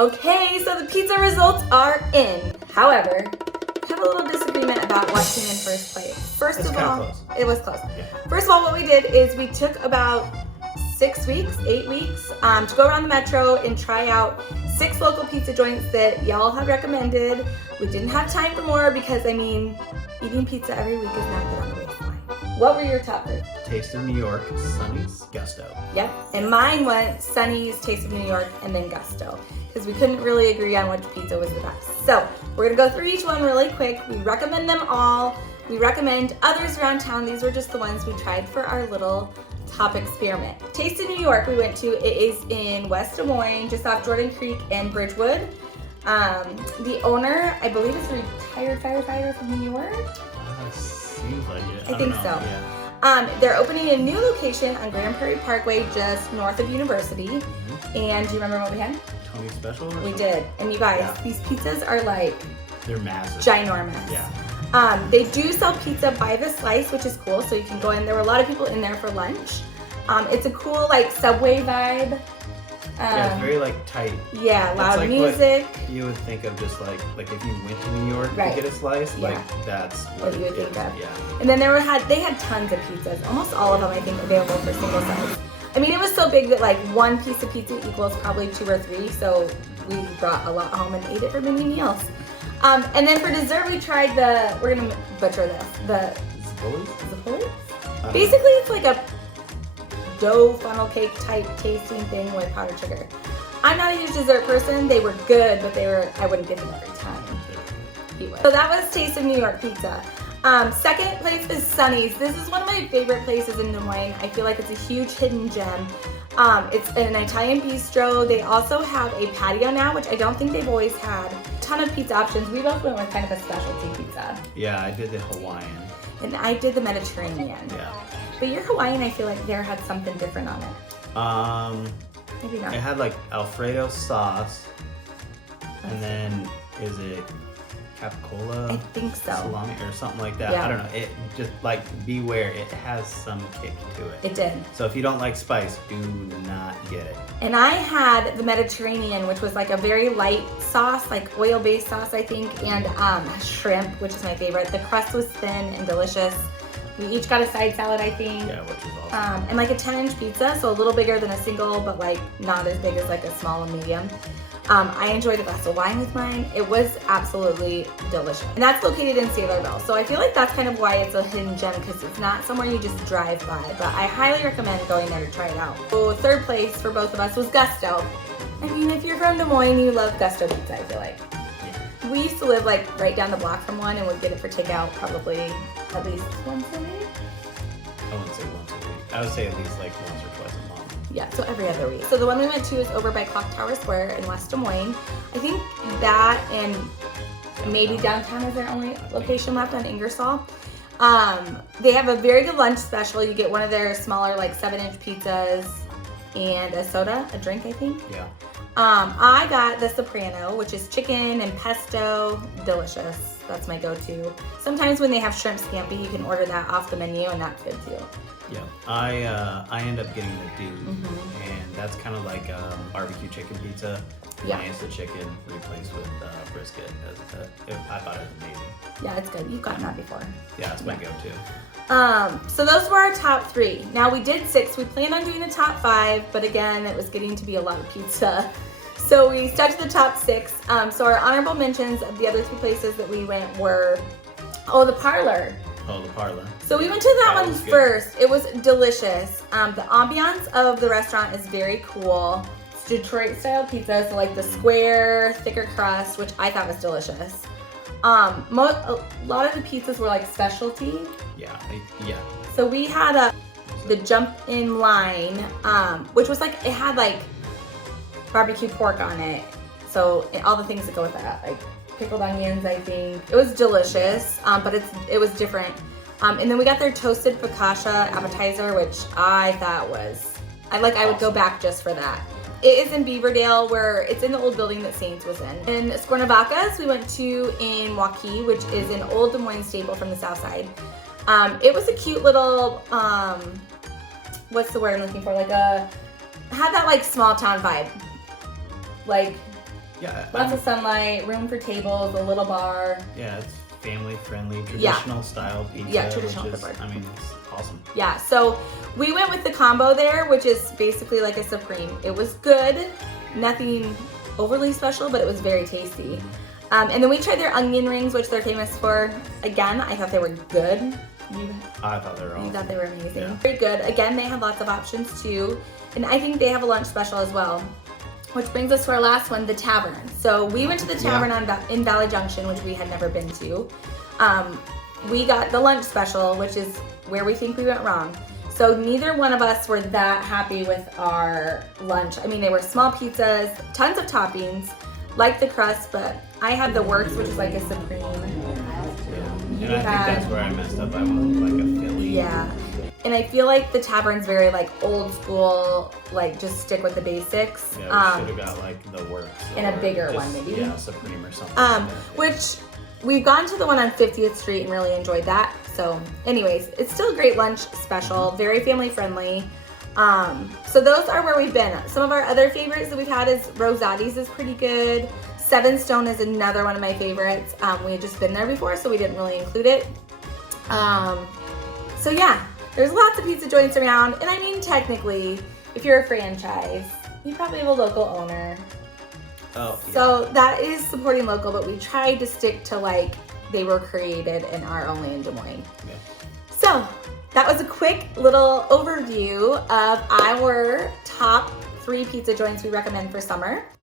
Okay, so the pizza results are in. However, I have a little disagreement about what came in first place. First of all, it was close. Yeah. First of all, what we did is we took about 8 weeks to go around the metro and try out 6 local pizza joints that y'all have recommended. We didn't have time for more because, I mean, eating pizza every week is not good on the waistline. What were your top 3? Taste of New York, Sonny's, Gusto. Yep, and mine went Sonny's, Taste of New York, and then Gusto, because we couldn't really agree on which pizza was the best. So we're gonna go through each one really quick. We recommend them all. We recommend others around town. These were just the ones we tried for our little top experiment. Taste of New York we went to. It is in West Des Moines, just off Jordan Creek and Bridgewood. The owner, I believe, is a retired firefighter from New York. Seems like it. I think don't so. know. Yeah. They're opening a new location on Grand Prairie Parkway, just north of University. And do you remember what we had? Tony's special? Or We something? did. And you guys, Yeah. these pizzas are like They're massive. ginormous. Yeah. They do sell pizza by the slice, which is cool. So you can go in. There were a lot of people in there for lunch. It's a cool like Subway vibe. Yeah, it's very like tight. Yeah, loud like music. What you would think of just like if you went to New York Right. to get a slice, Yeah. like that's What you would it think is. of. Yeah. And then they had tons of pizzas. Almost all of them, I think, available for single size. I mean, it was so big that like one piece of pizza equals probably 2 or 3. So we brought a lot home and ate it for many meals. And then for dessert, we tried we're gonna butcher this, the Zapoli? Basically, it's like a dough funnel cake type tasting thing with powdered sugar. I'm not a huge dessert person. They were good, but I wouldn't get them every time. So that was Taste of New York Pizza. Second place is Sonny's. This is one of my favorite places in Des Moines. I feel like it's a huge hidden gem. It's an Italian bistro. They also have a patio now, which I don't think they've always had. A ton of pizza options. We both went with kind of a specialty pizza. Yeah, I did the Hawaiian. And I did the Mediterranean. Yeah. But your Hawaiian, I feel like there had something different on it. Maybe not. It had like Alfredo sauce, and then is it capicola? I think so. Salami or something like that. Yeah. I don't know. It just like beware. It has some kick to it. It did. So if you don't like spice, do not get it. And I had the Mediterranean, which was like a very light sauce, like oil-based sauce, I think, and shrimp, which is my favorite. The crust was thin and delicious. We each got a side salad, I think. Yeah, which is awesome. And like a 10-inch pizza, so a little bigger than a single, but like not as big as like a small and medium. I enjoyed a glass of wine with mine. It was absolutely delicious. And that's located in Saylorville. So I feel like that's kind of why it's a hidden gem, because it's not somewhere you just drive by. But I highly recommend going there to try it out. So third place for both of us was Gusto. I mean, if you're from Des Moines, you love Gusto pizza, I feel like. We used to live like right down the block from one and would get it for takeout probably at least once a week. I wouldn't say once a week. I would say at least like once or twice a month. Yeah, so every other week. So the one we went to is over by Clock Tower Square in West Des Moines. I think that and maybe downtown is their only location left on Ingersoll. They have a very good lunch special. You get one of their smaller like 7-inch pizzas and a soda, a drink, I think. Yeah. I got the Soprano, which is chicken and pesto, delicious. That's my go-to. Sometimes when they have shrimp scampi, you can order that off the menu, and that's good too. Yeah, I end up getting the Dude, and that's kind of like barbecue chicken pizza. Yeah. Minus the chicken replaced with brisket. I thought it was amazing. Yeah, it's good. You've gotten that before. Yeah, that's my go-to. So those were our top 3. Now we did 6. We planned on doing the top 5, but again, it was getting to be a lot of pizza. So we stuck to the top 6. So our honorable mentions of the other 3 places that we went were, the Parlor. Oh, the Parlor. So we went to that one was good. first. It was delicious. The ambiance of the restaurant is very cool. It's Detroit style pizza, so like the square, thicker crust, which I thought was delicious. A lot of the pizzas were like specialty. Yeah. So we had the jump in line, which was like, it had like barbecue pork on it. So all the things that go with that, like pickled onions, I think. It was delicious, but it was different. And then we got their toasted focaccia appetizer, which I thought was, I would go back just for that. It is in Beaverdale, where it's in the old building that Saints was in. And Scornovacca's we went to in Waukee, which is an old Des Moines staple from the south side. It was a cute little, what's the word I'm looking for? Had that like small town vibe. Like Yeah. Lots of sunlight, room for tables, a little bar. Yeah, it's family friendly, traditional style pizza. Yeah, traditional which is, preferred. I mean, it's awesome. Yeah, so we went with the combo there, which is basically like a Supreme. It was good, nothing overly special, but it was very tasty. And then we tried their onion rings, which they're famous for. Again, I thought they were good. I thought they were awesome. You thought they were amazing. Yeah. Very good. Again, they have lots of options too. And I think they have a lunch special as well. Which brings us to our last one, the Tavern. So we went to the Tavern in Valley Junction, which we had never been to. We got the lunch special, which is where we think we went wrong. So neither one of us were that happy with our lunch. I mean, they were small pizzas, tons of toppings, like the crust, but I had the works, which is like a Supreme. And I think that's where I messed up. I went with like a Philly. Yeah. And I feel like the Tavern's very like old school, like just stick with the basics. Yeah, we should have got like the works. And a or bigger just, one maybe. Yeah, Supreme or something. Like that. Which we've gone to the one on 50th Street and really enjoyed that. So anyways, it's still a great lunch special, very family friendly. So those are where we've been. Some of our other favorites that we've had is Rosati's is pretty good. Seven Stone is another one of my favorites. We had just been there before, so we didn't really include it. So yeah, there's lots of pizza joints around. And I mean, technically, if you're a franchise, you probably have a local owner. Oh, yeah. So that is supporting local, but we tried to stick to like they were created and are only in Des Moines. Yeah. So that was a quick little overview of our top 3 pizza joints we recommend for summer.